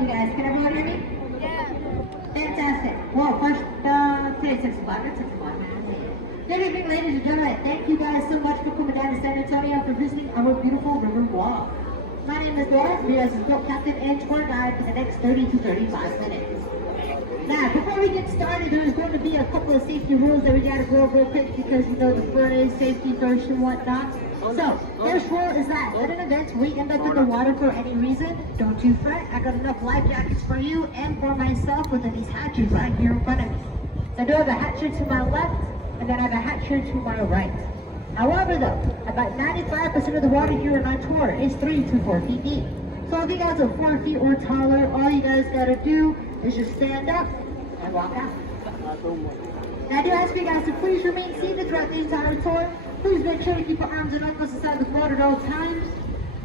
you guys? Can everyone hear me? Yeah. Fantastic. Well, first, today's 6 o'clock. It's 6 o'clock. Good evening, ladies and gentlemen. Thank you guys so much for coming down to San Antonio for visiting our beautiful Riverwalk. My name is Dora. I'm here as a boat captain and tour guide for the next 30 to 35 minutes. Now, before we get started, there's going to be a couple of safety rules that we got to go over real quick because you know the phrase safety first and whatnot. So, first rule is that at an event we end up in the water for any reason, don't you fret. I got enough life jackets for you and for myself within these hatches right here in front of me. So I do have a hatcher to my left, and then I have a hatcher to my right. However though, about 95% of the water here on our tour is 3 to 4 feet deep. So if you guys are 4 feet or taller, all you guys gotta do is just stand up and walk out. Now I do ask you guys to please remain seated throughout the entire tour. Please make sure to keep your arms and ankles inside the boat at all times.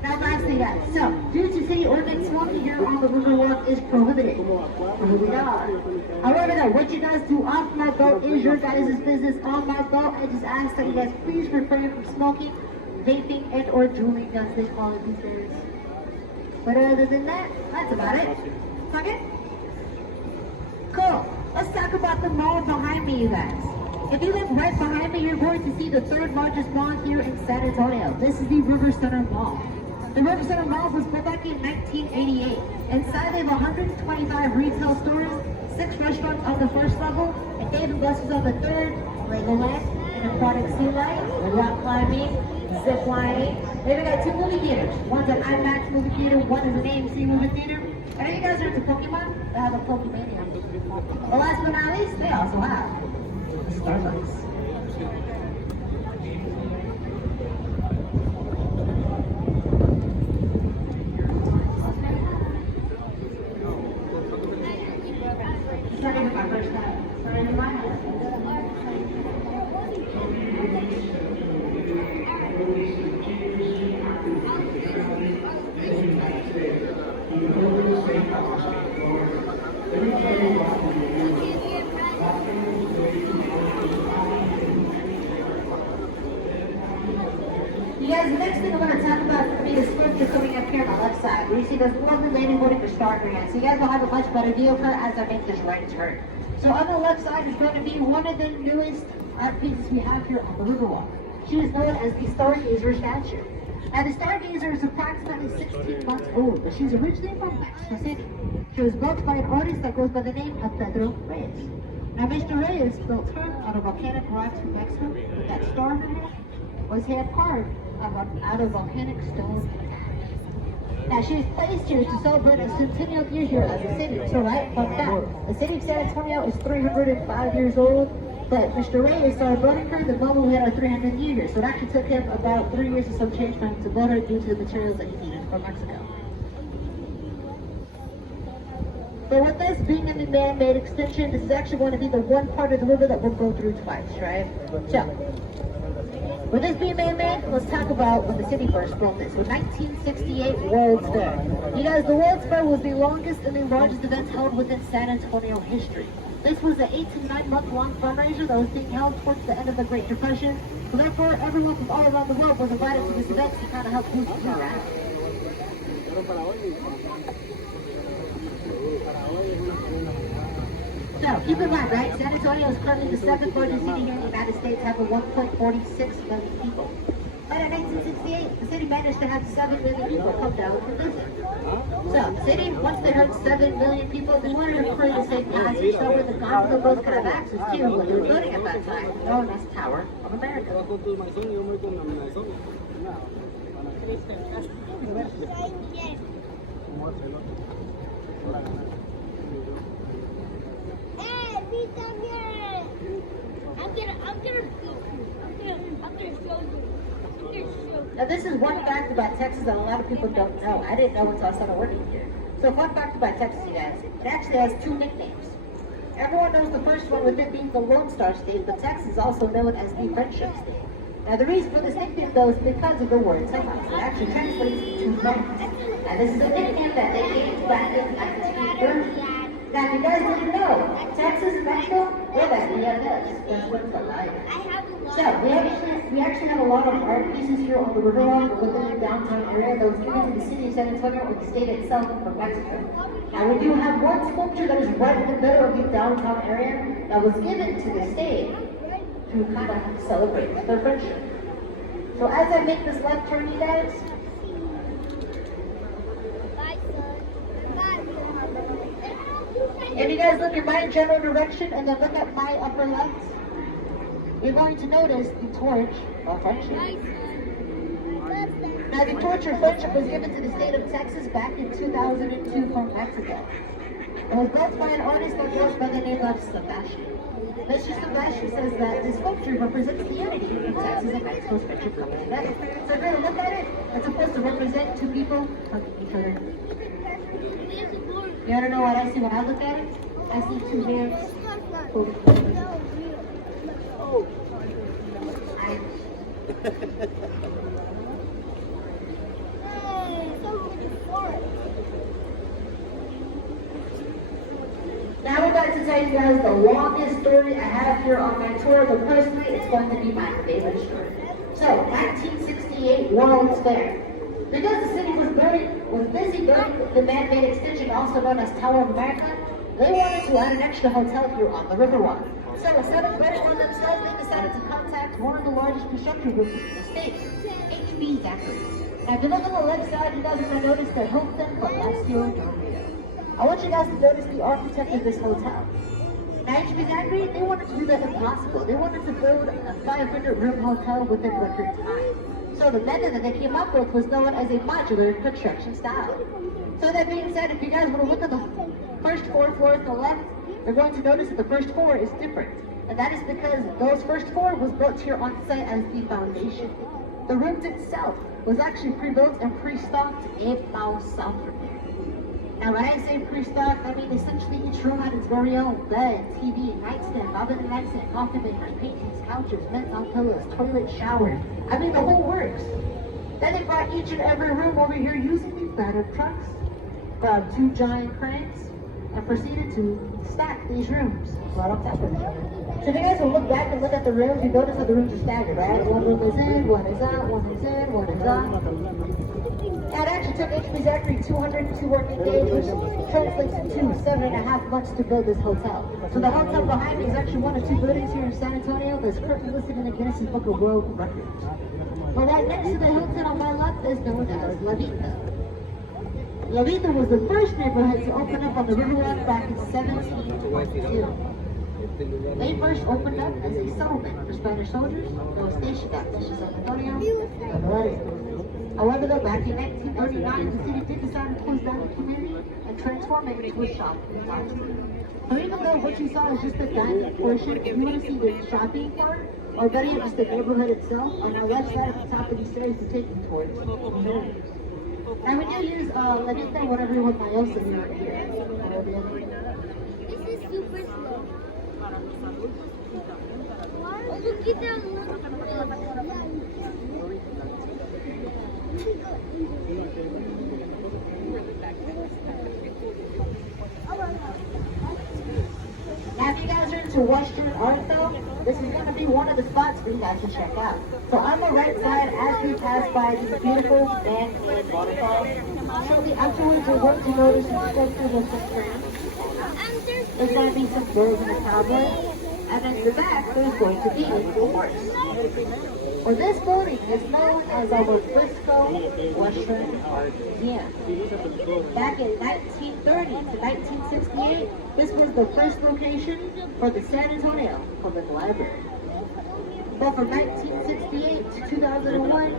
Now lastly guys, so due to city ordinance, smoking here on the Riverwalk is prohibited. However though, what you guys do off my boat is your guys' business. On my boat, I just ask that you guys please refrain from smoking, vaping, and or juuling as they call it these days. But other than that, that's about it. Okay? Cool. Let's talk about the mall behind me, you guys. If you look right behind me, you're going to see the third largest mall here in San Antonio. This is the River Center Mall. The River Center Mall was built back in 1988. Inside they have 125 retail stores, 6 restaurants on the first level, and Dave & Buster's on the third, Legoland, an aquatic sea light, rock climbing, zip lining. They've got 2 movie theaters. One's an IMAX movie theater, one is an AMC movie theater. And if you guys are into Pokemon, they have a Pokemania. But last but not least, they also have Starbucks. It's not even my first time. It's not even my house. You guys, the next thing I'm going to talk about for me is scripture coming up here on the left side, where you see this lovely lady holding the star in her hand. So you guys will have a much better view of her as I make this right turn. So on the left side is going to be one of the newest art pieces we have here on the Riverwalk. She is known as the Stargazer statue. Now the Stargazer is approximately 16 months old, but she's originally from Mexico City. She was built by an artist that goes by the name of Pedro Reyes. Now Mr. Reyes built her out of volcanic rocks from Mexico with that star in her hand was hand carved out of volcanic stone. Now she is placed here to celebrate a centennial year here as a city. So right, fun fact, the city of San Antonio is 305 years old, but Mr. Reyes started building her the moment we had our 300th year. So it actually took him about 3 years or some change for him to build her due to the materials that he needed from Mexico. But with this being in the man-made extension, this is actually going to be the one part of the river that we'll go through twice, right? So, with this being man-made, let's talk about when the city first built this. So 1968 World's Fair. You guys, the World's Fair was the longest and the largest event held within San Antonio history. This was an 8 to 9 month long fundraiser that was being held towards the end of the Great Depression. So therefore, everyone from all around the world was invited to this event to kind of help boost the morale. So, keep in mind, right, San Antonio is currently the 7th largest city here in the United States, having 1.46 million people. But in 1968, the city managed to have 7 million people come down to visit. So, the city, once they heard 7 million people, they wanted to create a safe passage so where the confident boats could have access to what they were building at that time, known as Tower of America. Now this is one fact about Texas that a lot of people don't know. I didn't know until I started working here. So fun fact about Texas, you guys, it actually has 2 nicknames. Everyone knows the first one with it being the Lone Star State, but Texas is also known as the Friendship State. Now the reason for this nickname though is because of the word Texas. It actually translates to friends. Now this is a nickname that they gave back in 1930. Now, if you guys didn't know, Texas and Mexico, they're like the others. That's what it's like. So, we actually have a lot of art pieces here on the Riverwalk within the downtown area that was given to the city of San Antonio or the state itself from Mexico. Now, we do have one sculpture that is right in the middle of the downtown area that was given to the state to kind of celebrate their friendship. So, as I make this left turn, you guys, if you guys look in my general direction and then look at my upper left, you're going to notice the torch of friendship. Now, the torch of friendship was given to the state of Texas back in 2002 from Mexico. It was built by an artist that goes by the name of Sebastian. Mr. Sebastian says that this sculpture represents the unity of Texas and Mexico's friendship coming together. So if you look at it, it's supposed to represent two people hugging each other. You wanna know what I see when I look at it? I see two hands holding each other. Now I'm about to tell you guys the longest story I have here on my tour, but personally it's going to be my favorite story. So, 1968 World's Fair. Because the city was busy building the man-made extension also known as Tower of America, they wanted to add an extra hotel here on the Riverwalk. So instead of betting on themselves, they decided to contact one of the largest construction groups in the state, HB Zachary. Now if you look on the left side, you guys are going to notice the Hilton Palacio Dormitory. I want you guys to notice the architect of this hotel. Now HB Zachary, they wanted to do the impossible. They wanted to build a 500-room hotel within record time. So the method that they came up with was known as a modular construction style. So that being said, if you guys want to look at the first 4 floors on the left, you're going to notice that the first 4 is different. And that is because those first 4 was built here on site as the foundation. The rooms itself was actually pre-built and pre-stocked 8 miles south from here. Now when I say pre-stocked, I mean essentially each room had its very own bed, TV, nightstand, oven nightstand, coffee maker, paintings, couches, beds on pillows, toilet, shower. I mean the whole works. Then they brought each and every room over here using these battered trucks, grabbed 2 giant cranes, and proceeded to stack these rooms right on top of each other. So if you guys will look back and look at the rooms, you notice that the rooms are staggered, right? One room is in, one is out, one is in, one is out. And it actually took HB Zachary 202 working days, which translates into 7.5 months to build this hotel. So the hotel behind me is actually one of 2 buildings here in San Antonio that's currently listed in the Guinness Book of World Records. But right next to the Hilton on my left is known as La Vita. La Vita was the first neighborhood to open up on the Riverwalk back in 1722. They first opened up as a settlement for Spanish soldiers that were stationed at San Antonio and Laredo. However, though, back in 1939, the city did decide to close down the community and transform it into a shopping mall. So even though what you saw is just the dining portion, if you want to see the shopping part, or better yet, just the neighborhood itself, on our left side at the top of these stairs to take you towards the buildings. And we do use La Vita whenever we want Mayosa here. This is super slow. Oh, look at that little. Now, if you guys are into Western art, though, this is going to be one of the spots for you guys to check out. So on the right side, as we pass by this beautiful man-made waterfall, shortly afterwards, we're going to notice some sculptures of some plants. There's going to be some birds and a cowboy, and then in the back, there's going to be a horse. Well, this building is known as our Frisco Western Art Museum. Back in 1930 to 1968, this was the first location for the San Antonio Public Library. But from 1968 to 2001,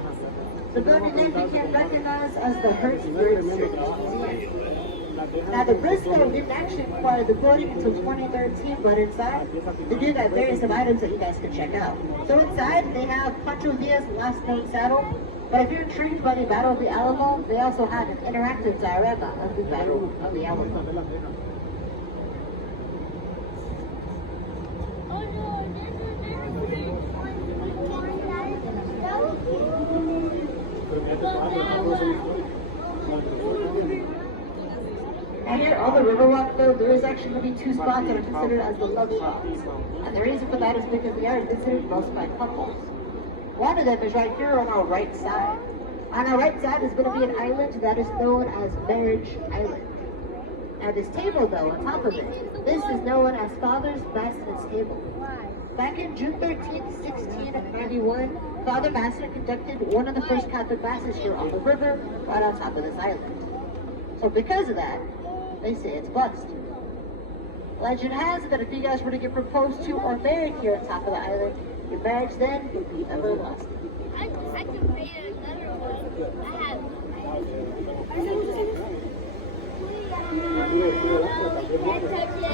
the building then became recognized as the Hertzberg Museum. Now, the Briscoe didn't actually acquire the building until 2013, but inside, they do have various items that you guys can check out. So inside, they have Pancho Villa's last known saddle, but if you're intrigued by the Battle of the Alamo, they also have an interactive diorama of the Battle of the Alamo. And here on the Riverwalk, though, there is actually going to be two spots that are considered as the love spots. And the reason for that is because they are visited most by couples. One of them is right here on our right side. On our right side is going to be an island that is known as Marriage Island. Now this table, though, on top of it, this is known as Father's Mason's Table. Back in June 13th, 1691, Father Masson conducted one of the first Catholic masses here on the river, right on top of this island. So because of that, they say it's blessed. Legend has it that if you guys were to get proposed to or married here on top of the island, your marriage then would be everlasting. I can create another one. I have. Can't touch it.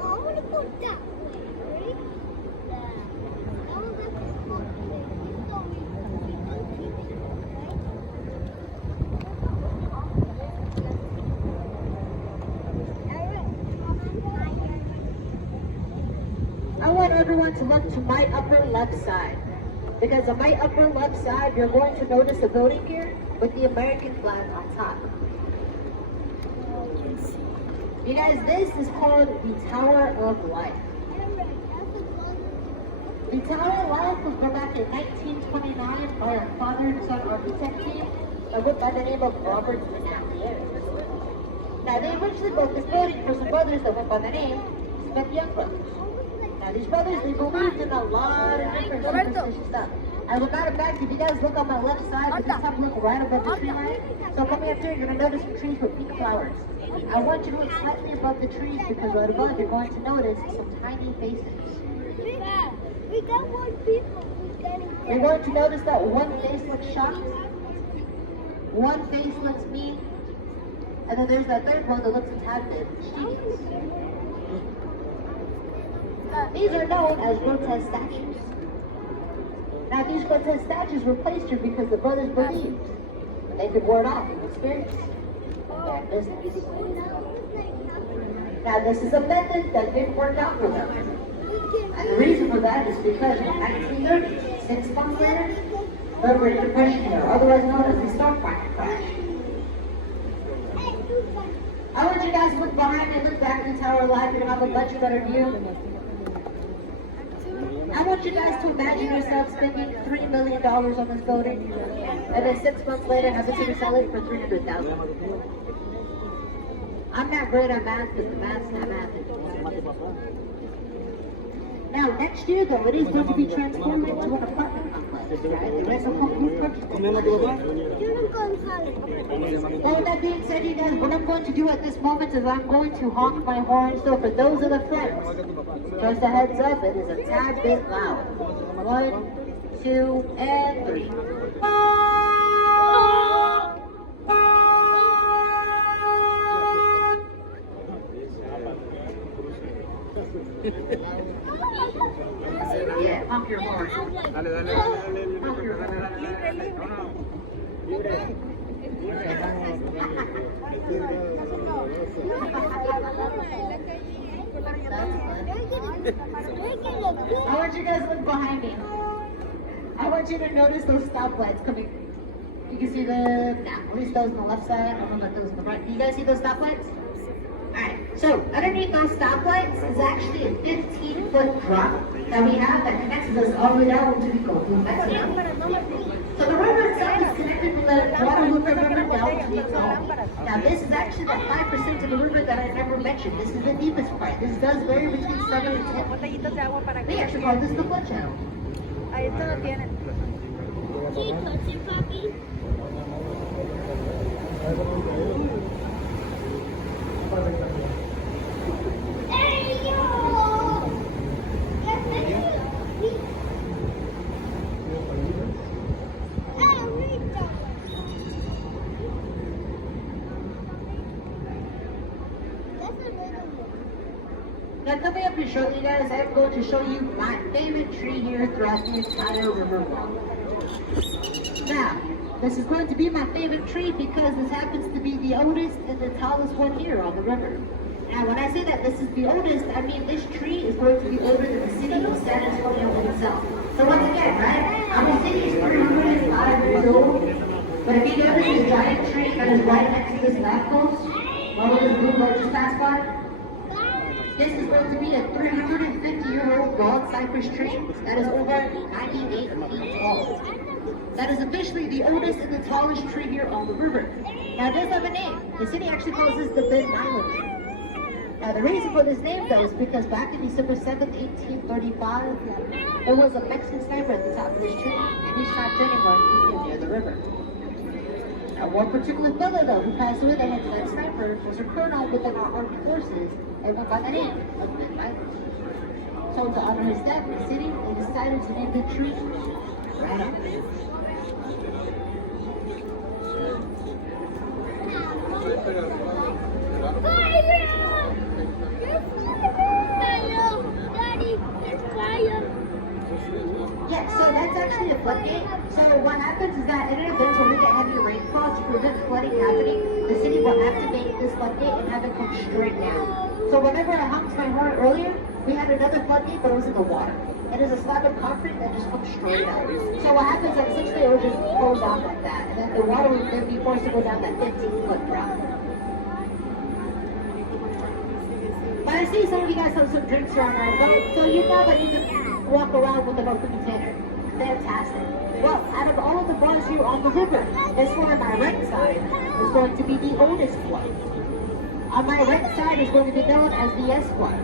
Oh, I want to go that way. I want everyone to look to my upper left side. Because on my upper left side, you're going to notice a building here with the American flag on top. You guys, this is called the Tower of Life. The Tower of Life was built back in 1929 by a father and son architect team by the name of Robert and Natalie. Now, they originally built this building for some brothers that went by the name Smith Young Brothers. Now, these brothers, they believed in a lot of different superstitious stuff. As a matter of fact, if you guys look on my left side, you just have to look right above the tree line. So coming up here, you're going to notice some trees with pink flowers. I want you to look slightly above the trees because right above, you're going to notice some tiny faces. We got more people. You're going to notice that one face looks shocked, one face looks mean, and then there's that third one that looks a tad bit mischievous. These are known as grotesque statues. Now, these grotesque statues were placed here because the brothers believed they could ward off evil spirits in their business. Now, this is a method that didn't work out for them. And the reason for that is because in 1930, 6 months later, the Great Depression here, otherwise known as the stock market crash. I want you guys to look behind and look back at the Tower of Life. You're going to have a much better view. I want you guys to imagine yourself spending $3 million on this building, and then 6 months later having to sell it for $300,000. I'm not great at math because the math's not math. Now, next year, though, it is going to be transformed into an apartment complex, right? There is a complete purchase. Well, with that being said, you guys, what I'm going to do at this moment is I'm going to honk my horn. So for those of the friends, just a heads up, it is a tad bit loud. 1, 2, and 3. Yeah, honk your horn. Honk your horn. I want you guys to look behind me. I want you to notice those stoplights coming. You can see at least those on the left side. I don't know about those on the right. Do you guys see those stoplights? Alright, so underneath those stoplights is actually a 15-foot drop that we have that connects us all the way down to the Gulf of Mexico. So the river itself is connected from the Guadalupe River down to the Gulf. Now this is actually the 5% of the river that I never mentioned. This is the deepest part. This does vary between 7 and 10. They actually call this the flood channel. Now coming up here shortly, guys, I'm going to show you my favorite tree here throughout the entire Riverwalk. Now, this is going to be my favorite tree because this happens to be the oldest and the tallest one here on the river. Now, when I say that this is the oldest, I mean this tree is going to be older than the city of San Antonio itself. So once again, right? Our city is 305 years old, but if you notice this giant tree that is right next to this lamppost, all of this blue light just passed by, this is going to be a 350-year-old broad cypress tree that is over 98 feet tall. That is officially the oldest and the tallest tree here on the river. Now it does have a name. The city actually calls this the Big Island tree. Now the reason for this name though is because back in December 7th, 1835, there was a Mexican sniper at the top of this tree and he shot anyone who came near the river. Now one particular fellow though who passed away, the head of that sniper, was a colonel within our armed forces and went by the name of Big Island. So to honor his death, the city, they decided to name the tree right after him. Yeah, so that's actually a floodgate. So what happens is that in an event where we get heavy rainfall to prevent flooding happening, the city will activate this floodgate and have it come straight down. So whenever I honked my horn earlier, we had another floodgate, but it was in the water. It is a slab of concrete that just comes straight out. So what happens is that essentially it will just go down like that, and then the water will then be forced to go down that 15-foot drop. But I see some of you guys have some drinks here on our boat, so you know that you can walk around with an open container. Fantastic. Well, out of all of the bars here on the river, this one on my right side is going to be the oldest one. On my right side is going to be known as the Esquire.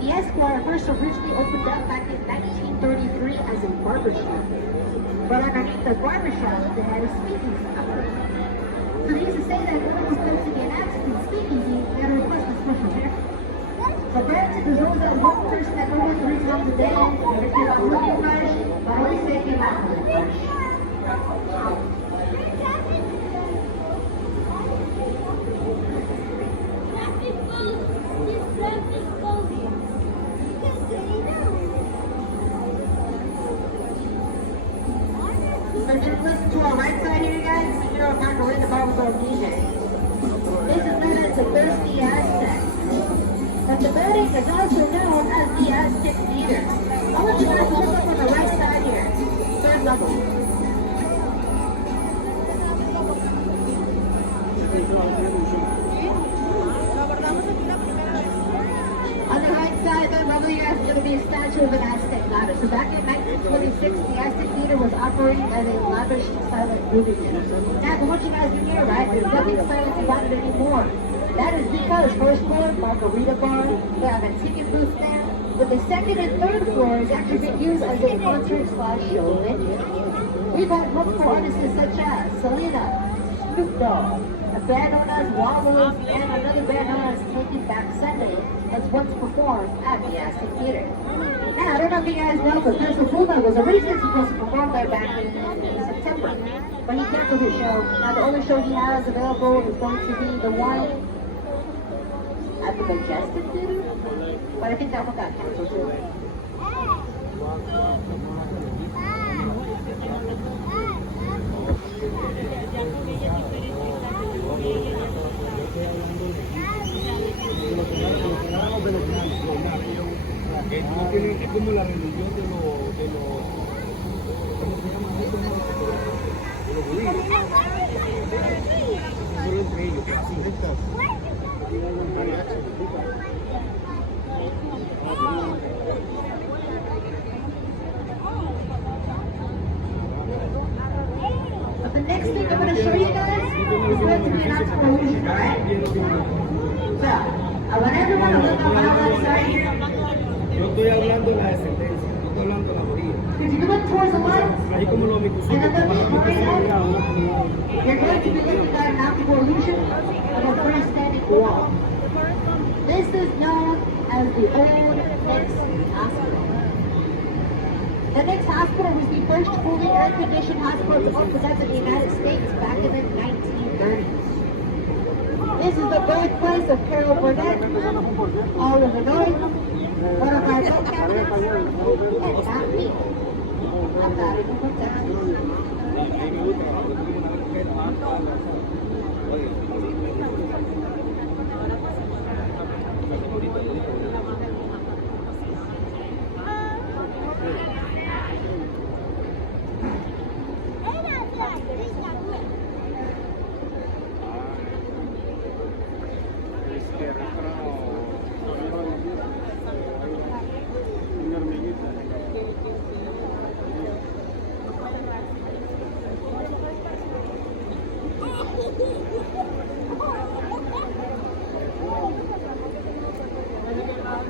The Esquire first originally opened up back in 1933 as a barbershop. But underneath the barbershop, they had a speakeasy operating. So they used to say that when it was built to be an accident speakeasy, they had to request a special haircut. So granted, there's always that one person that goes 3 times a day, never came out looking fresh, but at least they came out looking fresh. So just listen to our right side here, guys. You know, I'm going to the Barbaro DJ. This is known as the Thirsty Aztec. But the building is also known as the Aztec Theater. I want you guys to look up on the right side here. Third level. On the right side, third level, you guys are going to be a statue of an Aztec goddess. So back in 1926, the Aztec Theater was operating as a lavish silent movie theater. Now, from what you guys can hear, right, there's nothing silent about it anymore. That is because first floor, margarita bar, they have a ticket booth there, but the second and third floors actually been used as a concert/show venue. We've had multiple artists such as Selena, Snoop Dogg, a band known as Wobbles, and another band known as Taking Back Sunday that's once performed at the Aztec Theater. Now, I don't know if you guys know, but Crystal Puma was originally supposed to perform there back in September, but he canceled his show. Now, the only show he has available is going to be the one at the Majestic Theater, but I think that one got canceled too. Es como la religión de los ¿cómo se llama eso? De los judíos. Solo entre ellos, pero así. But the next thing I'm going to show you guys is going to be an optical illusion, alright? So, I want everyone to look on my left side here. Yo estoy hablando de la descendencia, no estoy hablando de la orilla. If you look towards the light, Así como los micucitos and then que look van straight a up, you're going to be looking at an optical illusion of a freestanding wall. This is known as the Old Nix Hospital. The Nix Hospital was the first fully air-conditioned hospital to open up in the United States back in the 1930s. This is the birthplace of Carol Burnett, Oliver North, one of our co-captains, and not me. I'm not even from Texas.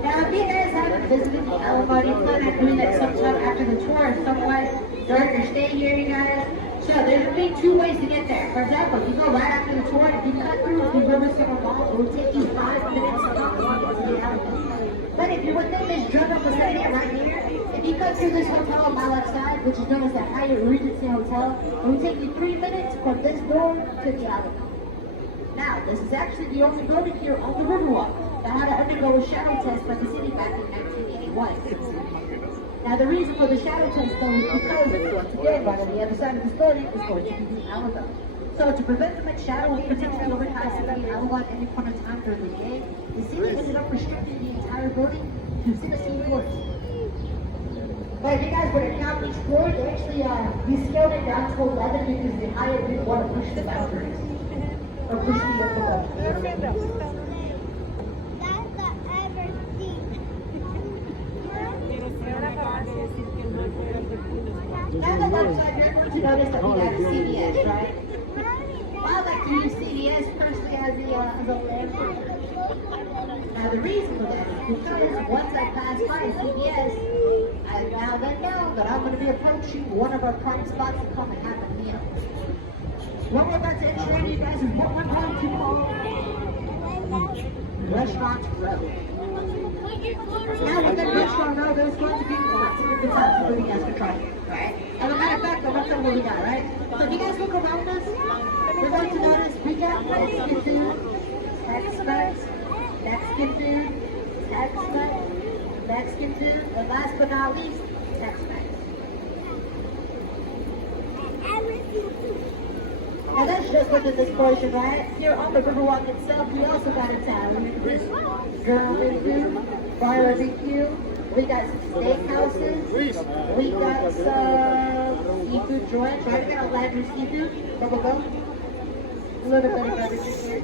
Now, if you guys haven't visited the Alamo, you plan on doing that sometime after the tour, somewhat during your stay here, you guys. So there's really two ways to get there. For example, you go right after the tour, if you cut through the Riverwalk Mall, it will take you 5 minutes to get to the Alamo. But if you're within this general vicinity right here, if you cut through this hotel on my left side, which is known as the Hyatt Regency Hotel, it will take you 3 minutes from this door to the Alamo. Now, this is actually the only building here on the Riverwalk that had to undergo a shadow test by the city back in 1981. Now, the reason for the shadow test, though, is because, once again, right on the other side of this building is going to be the Alamo. So, to prevent them in shadow, particularly overpassing the Alamo at any point in time during the day, the city ended up restricting the entire building to 16 floors. But if you guys were to count each floor, they actually scaled it down to 11 because the Hyatt didn't want to push the boundaries. Or push the envelope. Now the left side, you're going to notice that we got a CVS, right? Well, I like to use CVS personally as a landmark. Now the reason for that is because once I pass by CVS, I now then know that I'm going to be approaching one of our prime spots to come and have a meal. What we're about to introduce you guys is what we're going to call Restaurant Row. Now with that Restaurant Row, there's going to be lots of different types of food you guys can try, right? As a matter of fact, I'm going to tell you what we got, right? So if you guys look around us, we're going to notice we got Mexican food, Tex-Mex, Mexican food, Tex-Mex, Mexican food, and last but not least, Tex-Mex. Now that's just within this portion, right? Here on the Riverwalk itself, we also got Italian food, German food, barbecue, we got some steakhouses, we got some seafood joints, right? We got a Landry seafood, double go. A little bit of beverages here.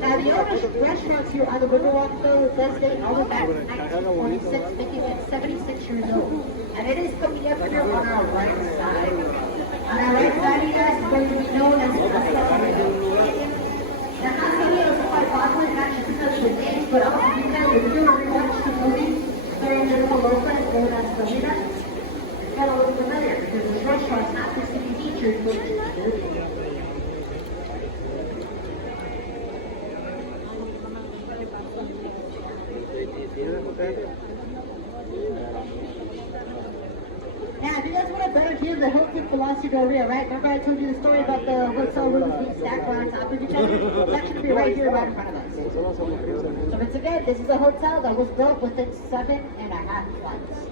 Now the only restaurants here on the Riverwalk though does date all the way back to 1926, making it 76 years old. And it is coming up here on our right side. On our right side, you guys, is going to be known as the Hacienda. Now, Hacienda is quite popular, not just because of the name, but also because if you ever watch the movie starring Jennifer Lopez, known as Selena, it's kind of a little familiar because this restaurant happens to be featured within the movie. Now, if you guys want to better hear the Hilton Philosophy Area, right? Remember I told you the story about the hotel rooms being stacked right on top of each other? It's actually going to be right here, right in front of us. So once again, this is a hotel that was built within 7.5 months.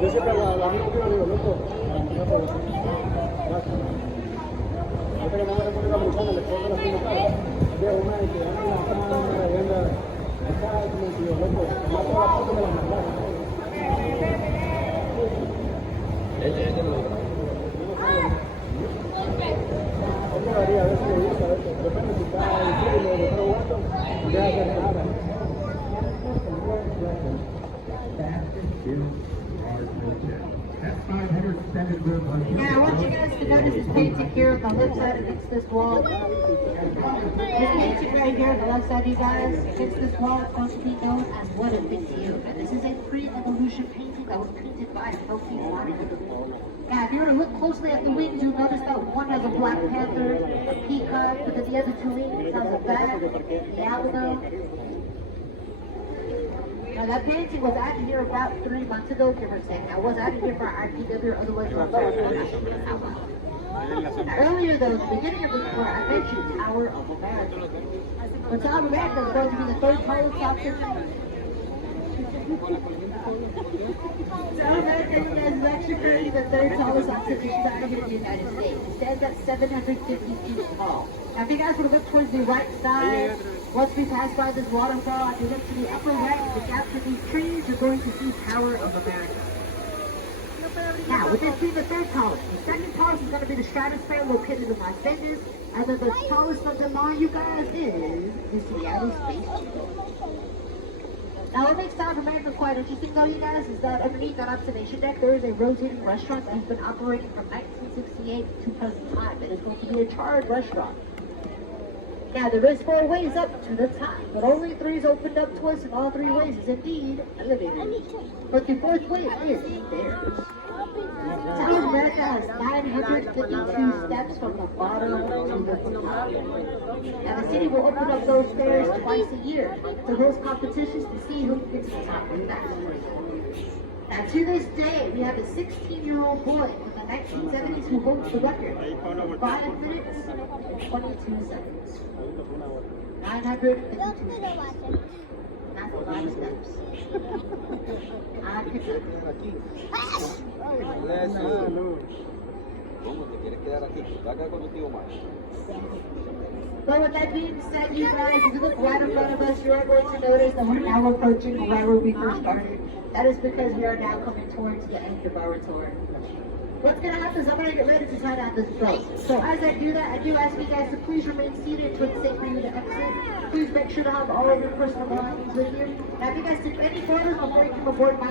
Yo siempre la misma que digo, loco, ahorita que andaba en República Dominicana, le pongo la primera cara. Había una de que anda en la cámara y anda acá, y me digo, loco, más toda la foto me la mandaron. Ella me lo trae. Él me daría, a ver si le gusta, a ver, depende si está difícil o de otro guato, ya hacer nada. Now, I want you guys to notice this painting here on the left side against this wall. This painting right here on the left side, you guys, against this wall, it's supposed to be known as What a Big Deal. And this is a pre-evolution painting that was painted by Travel Wanderlust. Now, if you were to look closely at the wings, you'll notice that one has a black panther, a peacock, but then the other two wings has a bat, the albino. Now, that painting was added here about 3 months ago, give or take. Now, it was added here for RPW, otherwise we're now, earlier though, at the beginning of the tour, I mentioned Tower of America. The Tower of America is going to be the third tallest observation. Tower of America, you guys, is actually currently the third tallest observation tower here in the United States. It stands at 750 feet tall. Now, if you guys would look towards the right side, once we pass by this waterfall, if you look to the upper right, the gaps of these trees, you're going to see Tower of America. Now, with this being the third tallest, the second tallest is going to be the Stratosphere located in Las Vegas, and then the tallest of them all, you guys, is the Seattle Space Needle. Now, what makes Tower of America quite interesting, though, you guys, is that underneath that observation deck, there is a rotating restaurant that has been operating from 1968 to present time. It is going to be a charred restaurant. Now, there is 4 ways up to the top, but only 3 is opened up to us, and all 3 ways is indeed elevators. But the 4th way is stairs. Tower of America has 952 steps from the bottom to the top. And the city will open up those stairs twice a year to host competitions to see who gets to the top of the fastest. Now, to this day, we have a 16-year-old boy from the 1970s who holds the record for 5 minutes and 22 seconds. 952 steps. That's a lot of steps. I picked up. But with that being said, you guys, if you look right in front of us, you are going to notice that we're now approaching right where we first started. That is because we are now coming towards the end of our tour. What's going to happen is I'm going to get ready to tie down this boat. So as I do that, I do ask you guys to please remain seated until it's safe for you to exit. Please make sure to have all of your personal belongings with you. Now, if you guys took any photos before you come aboard my